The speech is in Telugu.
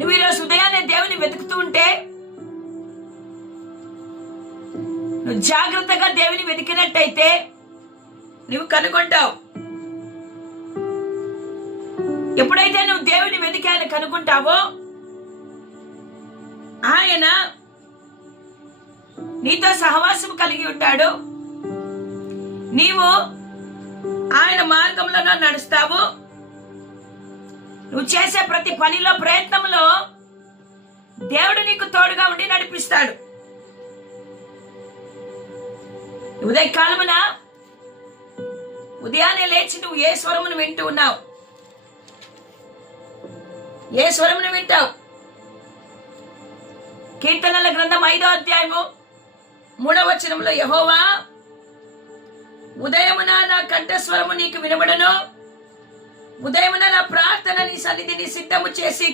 నువ్వు ఈరోజు ఉదయాన్నే దేవుని వెతుకుతూ ఉంటే, నువ్వు జాగ్రత్తగా దేవుని వెతికినట్టయితే నువ్వు కనుగొంటావు. ఎప్పుడైతే నువ్వు దేవుని వెతికాయని కనుగొంటావో ఆయన నీతో సహవాసం కలిగి ఉంటాడు. నీవు ఆయన మార్గంలో నడుస్తావు. నువ్వు చేసే ప్రతి పనిలో, ప్రయత్నంలో దేవుడు నీకు తోడుగా ఉండి నడిపిస్తాడు. ఉదయకాలమున ఉదయాన్నే లేచి నువ్వు ఏ స్వరమును వింటూ ఉన్నావు? ఏ స్వరమును వింటావు? కీర్తనల గ్రంథం 5వ అధ్యాయము 3వ వచనంలో, యెహోవా ఉదయమున నా కంఠస్వరము నీకు వినబడును, ఉదయమున నా ప్రార్థన నీ సన్నిధిని సిద్ధము చేసి